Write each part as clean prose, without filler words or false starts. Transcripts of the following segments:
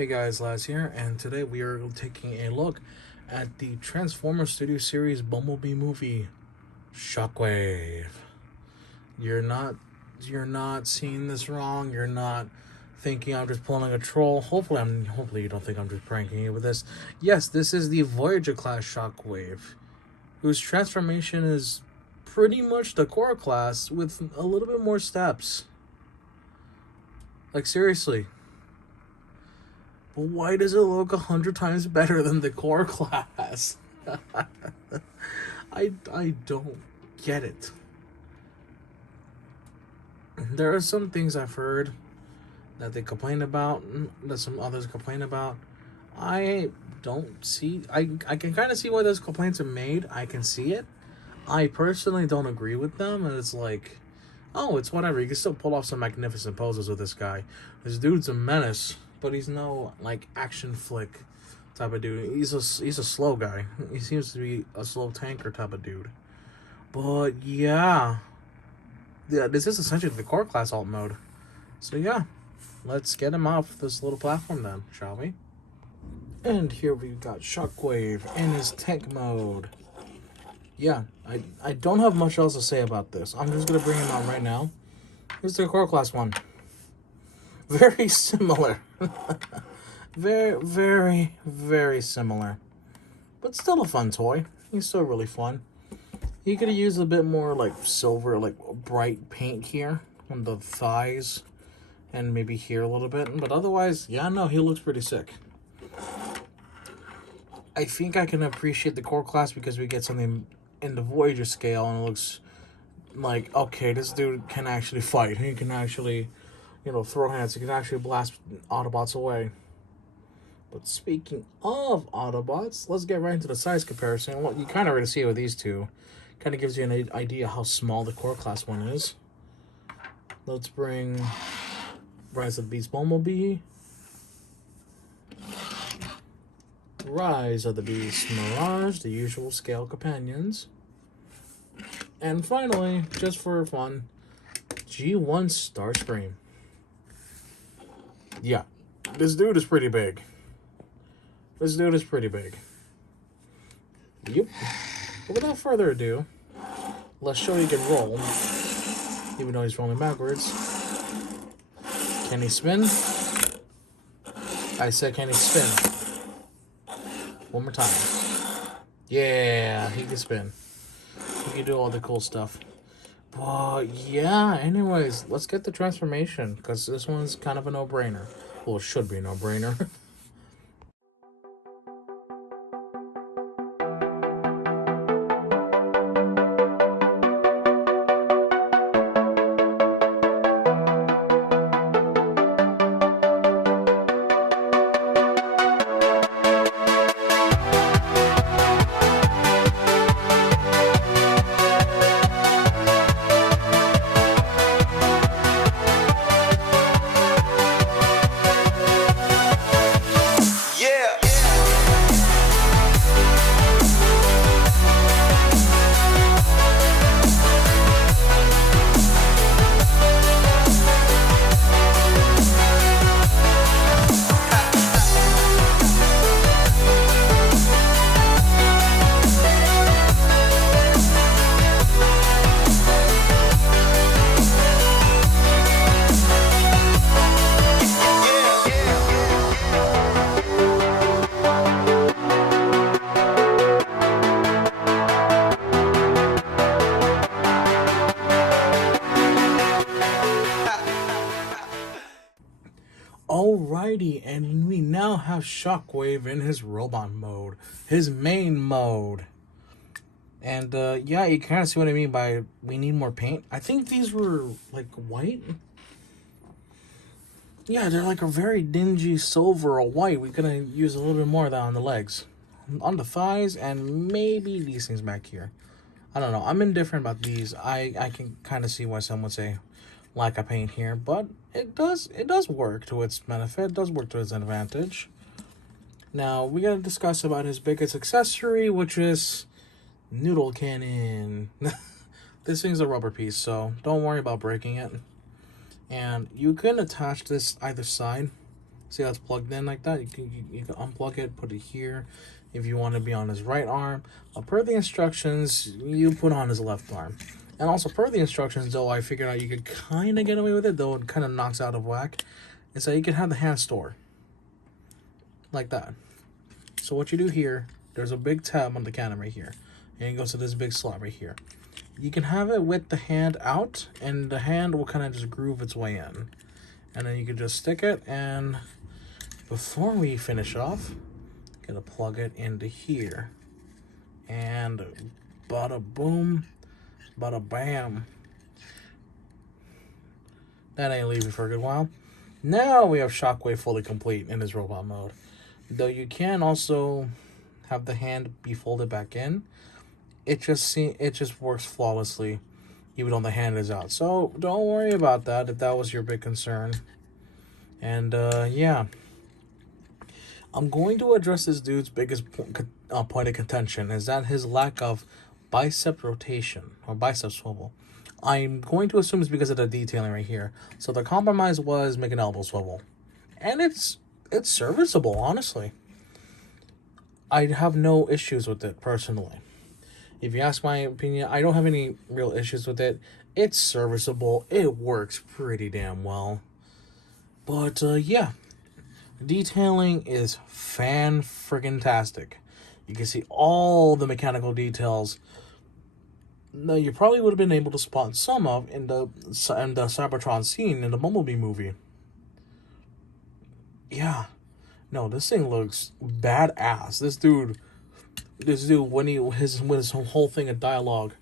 Hey guys, Laz here, and today we are taking a look at the Transformers Studio Series Bumblebee movie, Shockwave. You're not seeing this wrong. You're not thinking I'm just pulling a troll. Hopefully you don't think I'm just pranking you with this. Yes, this is the Voyager class Shockwave, whose transformation is pretty much the core class with a little bit more steps. Like, seriously. But why does it look 100 times better than the core class? I don't get it. There are some things I've heard that they complain about, that some others complain about. I don't see... I can kind of see why those complaints are made. I can see it. I personally don't agree with them, and it's like, oh, it's whatever. You can still pull off some magnificent poses with this guy. This dude's a menace, but he's no, like, action flick type of dude. He's a slow guy. He seems to be a slow tanker type of dude. But, yeah, this is essentially the core class alt mode. So, yeah, let's get him off this little platform then, shall we? And here we've got Shockwave in his tank mode. Yeah, I don't have much else to say about this. I'm just going to bring him out right now. Here's the core class one. Very similar. Very, very similar. But still a fun toy. He's still really fun. You could have used a bit more, like, silver, like, bright paint here on the thighs. And maybe here a little bit. But otherwise, yeah, no, he looks pretty sick. I think I can appreciate the core class because we get something in the Voyager scale, and it looks like, okay, this dude can actually fight. He can actually, you know, throw hands. He can actually blast Autobots away. But speaking of Autobots, let's get right into the size comparison. Well, you kind of already see it with these two. Kind of gives you an idea how small the core class one is. Let's bring Rise of the Beast Bumblebee, Rise of the Beast Mirage, the usual scale companions. And finally, just for fun, G1 Starscream. Yeah, this dude is pretty big. This dude is pretty big. Yep. But without further ado, let's show he can roll. Even though he's rolling backwards. Can he spin? I said, can he spin? One more time. Yeah, he can spin. He can do all the cool stuff. But yeah, anyways, let's get the transformation, because this one's kind of a no-brainer. Well, it should be a no-brainer. Alrighty, and we now have Shockwave in his robot mode, his main mode. And yeah, you kind of see what I mean by we need more paint. I think these were like white. Yeah, they're like a very dingy silver or white. We're gonna use a little bit more of that on the legs, on the thighs, and maybe these things back here. I don't know. I'm indifferent about these. I can kind of see why some would say lack of paint here, but it does work to its benefit. It does work to its advantage. Now we gotta discuss about his biggest accessory, which is Noodle Cannon. This thing's a rubber piece, so don't worry about breaking it. And you can attach this either side See how it's plugged in like that? You can unplug it, put it here if you want to be on his right arm. Per the instructions, you put on his left arm. And also per the instructions, though, I figured out you could kind of get away with it, though it kind of knocks out of whack. Is that you can have the hand store like that. So what you do here, there's a big tab on the cannon right here, and it goes to this big slot right here. You can have it with the hand out, and the hand will kind of just groove its way in. And then you can just stick it, and before we finish off, gonna plug it into here. And bada boom, bada bam. That ain't leaving for a good while. Now we have Shockwave fully complete in his robot mode. Though you can also have the hand be folded back in. It just works flawlessly, even though the hand is out. So don't worry about that if that was your big concern. And yeah, I'm going to address this dude's biggest point of contention, is that his lack of bicep rotation or bicep swivel. I'm going to assume it's because of the detailing right here. So the compromise was make an elbow swivel, and it's serviceable, honestly. I have no issues with it personally. If you ask my opinion, I don't have any real issues with it. It's serviceable. It works pretty damn well. But yeah, detailing is fan-friggin-tastic. You can see all the mechanical details. Now, you probably would have been able to spot some of in the Cybertron scene in the Bumblebee movie. Yeah. No, this thing looks badass. This dude, when his whole thing of dialogue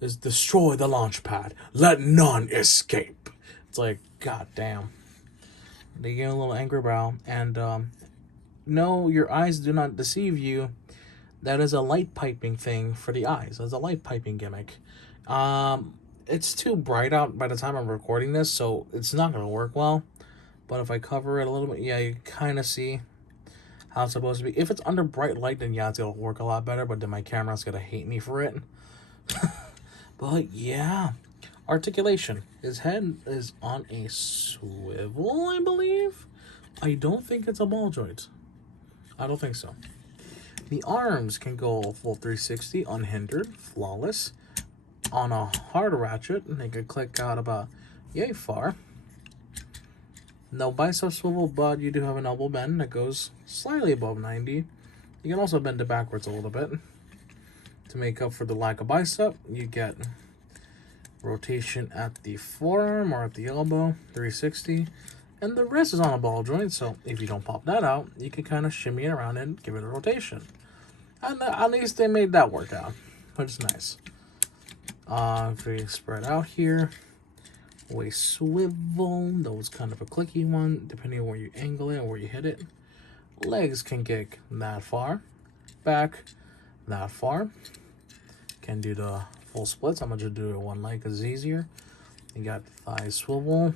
is destroy the launch pad, let none escape. It's like, god damn. They give a little angry brow, and no, your eyes do not deceive you. That is a light piping thing for the eyes. That's a light piping gimmick. It's too bright out by the time I'm recording this, so it's not gonna work well. But if I cover it a little bit, yeah, you kind of see how it's supposed to be. If it's under bright light, then yeah, it's gonna work a lot better, but then my camera's gonna hate me for it. But yeah, articulation. His head is on a swivel, I believe. I don't think it's a ball joint. I don't think so. The arms can go full 360, unhindered, flawless. On a hard ratchet, and they could click out about yay far. No bicep swivel, but you do have an elbow bend that goes slightly above 90. You can also bend it backwards a little bit. To make up for the lack of bicep, you get rotation at the forearm or at the elbow, 360. And the wrist is on a ball joint, so if you don't pop that out, you can kind of shimmy it around and give it a rotation. And at least they made that work out, which is nice. If we spread out here, waist swivel, that was kind of a clicky one, depending on where you angle it or where you hit it. Legs can kick that far, back that far. Can do the full splits. I'm gonna just do it one leg because it's easier. You got thigh swivel,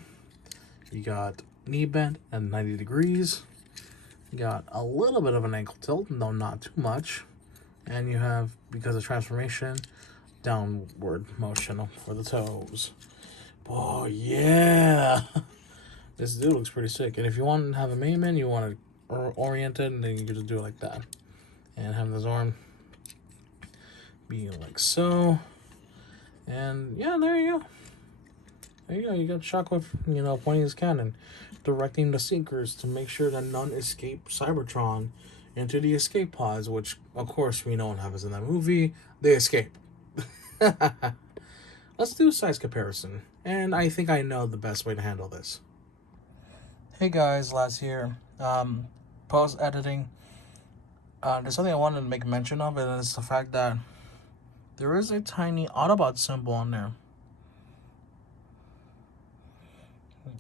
you got knee bend at 90 degrees, you got a little bit of an ankle tilt, though not too much, and you have, because of transformation, downward motion for the toes. Oh yeah, this dude looks pretty sick. And if you want to have a main man, you want to orient it, and then you can just do it like that, and have this arm be like so. And yeah, there you go. There you go. You got Shockwave, pointing his cannon, directing the sinkers to make sure that none escape Cybertron into the escape pods, which of course we know what happens in that movie. They escape. Let's do a size comparison, and I think I know the best way to handle this. Hey guys, Laz here. Post editing. There's something I wanted to make mention of, and it's the fact that there is a tiny Autobot symbol on there.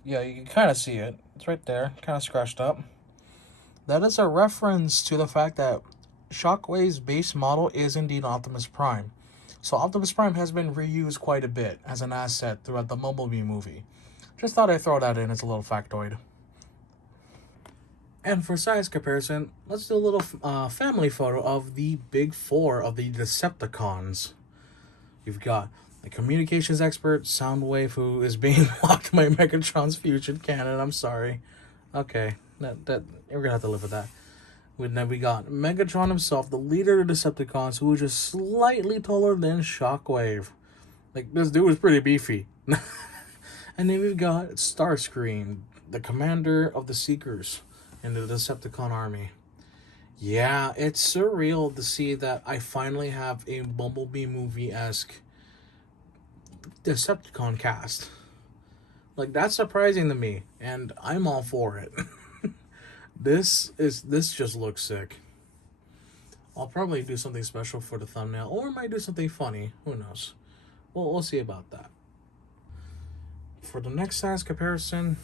Yeah, you can kind of see it. It's right there, kind of scratched up. That is a reference to the fact that Shockwave's base model is indeed Optimus Prime. So Optimus Prime has been reused quite a bit as an asset throughout the Bumblebee movie. Just thought I'd throw that in as a little factoid. And for size comparison, let's do a little family photo of the big four of the Decepticons. You've got the communications expert, Soundwave, who is being blocked by Megatron's fusion cannon. I'm sorry. Okay, That we're gonna have to live with that. Then we got Megatron himself, the leader of the Decepticons, who was just slightly taller than Shockwave. Like, this dude was pretty beefy. And then we've got Starscream, the commander of the Seekers in the Decepticon army. Yeah, it's surreal to see that I finally have a Bumblebee movie-esque Decepticon cast. Like, that's surprising to me, and I'm all for it. This just looks sick. I'll probably do something special for the thumbnail, or I might do something funny. Who knows? Well, we'll see about that. For the next size comparison,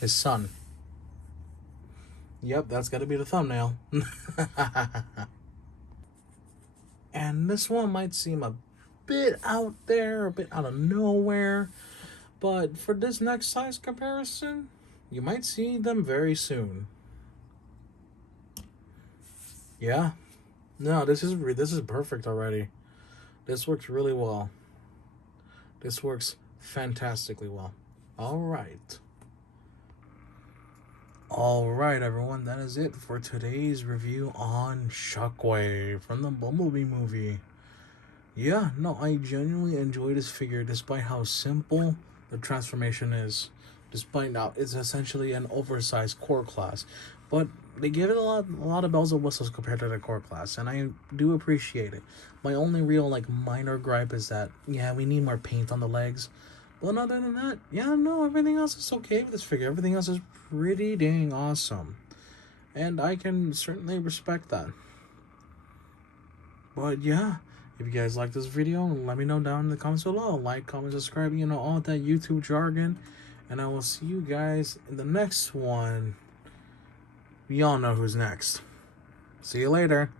his son. Yep, that's got to be the thumbnail. And this one might seem a bit out there, a bit out of nowhere, but for this next size comparison, you might see them very soon. Yeah. No, this is perfect already. This works really well. This works fantastically well. All right. All right, everyone. That is it for today's review on Shockwave from the Bumblebee movie. Yeah, no, I genuinely enjoy this figure despite how simple the transformation is. Despite now, it's essentially an oversized core class. But they give it a lot of bells and whistles compared to the core class, and I do appreciate it. My only real, like, minor gripe is that, yeah, we need more paint on the legs. But other than that, yeah, no, everything else is okay with this figure. Everything else is pretty dang awesome. And I can certainly respect that. But yeah, if you guys like this video, let me know down in the comments below. Like, comment, subscribe, you know, all that YouTube jargon. And I will see you guys in the next one. We all know who's next. See you later.